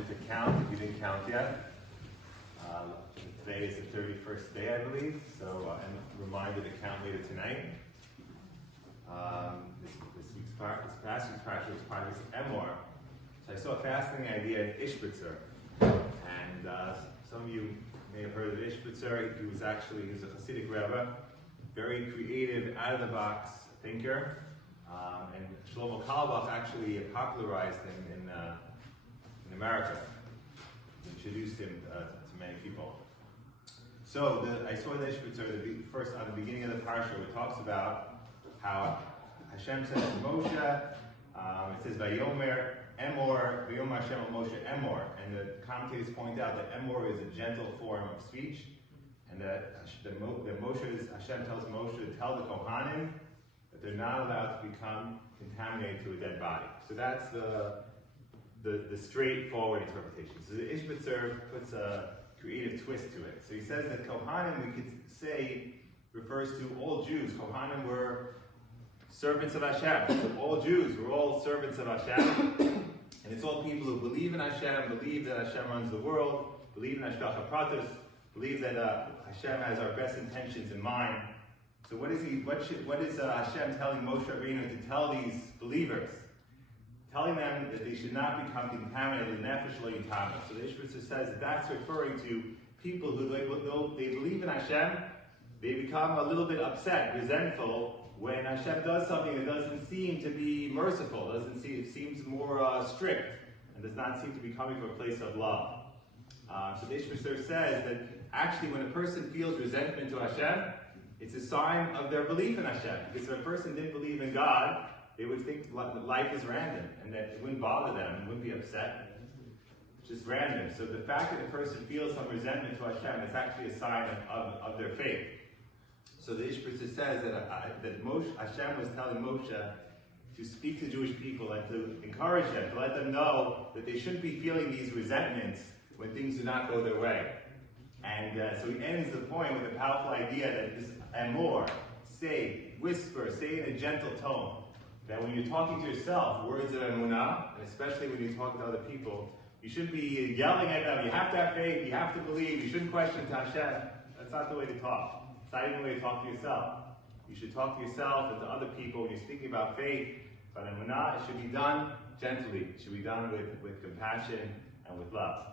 you to count if you didn't count yet. Today is the 31st day, I believe, so I'm reminded to count later tonight. This past week's parsha was Parshas Emor. So I saw a fascinating idea in Ishbitzer, and some of you may have heard of Ishbitzer. He was a Hasidic Rebbe, very creative, out-of-the-box thinker, and Shlomo Carlebach actually popularized him in America, introduced him to many people. So I saw the Ishbitzer first on the beginning of the parsha, where it talks about how Hashem says to Moshe, it says Vayomer Emor, Vayomer Hashem al Moshe Emor, and the commentators point out that Emor is a gentle form of speech, and that Hashem tells Moshe to tell the Kohanim that they're not allowed to become contaminated to a dead body. So that's the straightforward interpretation. So the Ishbitzer puts a creative twist to it. So he says that Kohanim, we could say, refers to all Jews. Kohanim were servants of Hashem. So all Jews were all servants of Hashem. And it's all people who believe in Hashem, believe that Hashem runs the world, believe in Hashgacha Pratis, believe that Hashem has our best intentions in mind. So what is Hashem telling Moshe Rabbeinu to tell these believers? Telling them that they should not become contaminated, nefesh lo yitame. So the Ishbitzer says that that's referring to people who, though they believe in Hashem, they become a little bit upset, resentful, when Hashem does something that doesn't seem to be merciful, it seems more strict, and does not seem to be coming from a place of love. So the Ishbitzer says that actually when a person feels resentment to Hashem, it's a sign of their belief in Hashem. Because if a person didn't believe in God, they would think that life is random, and that it wouldn't bother them, and wouldn't be upset. It's just random. So the fact that a person feels some resentment to Hashem is actually a sign of their faith. So the Ishbitzer says that Hashem was telling Moshe to speak to Jewish people and to encourage them, to let them know that they shouldn't be feeling these resentments when things do not go their way. And so he ends the point with a powerful idea that this Emor, say, whisper, say in a gentle tone, that when you're talking to yourself, words of emunah, and especially when you're talking to other people, you shouldn't be yelling at them, you have to have faith, you have to believe, you shouldn't question to Hashem. That's not the way to talk. It's not even the way to talk to yourself. You should talk to yourself and to other people when you're speaking about faith, but emunah, it should be done gently. It should be done with compassion and with love.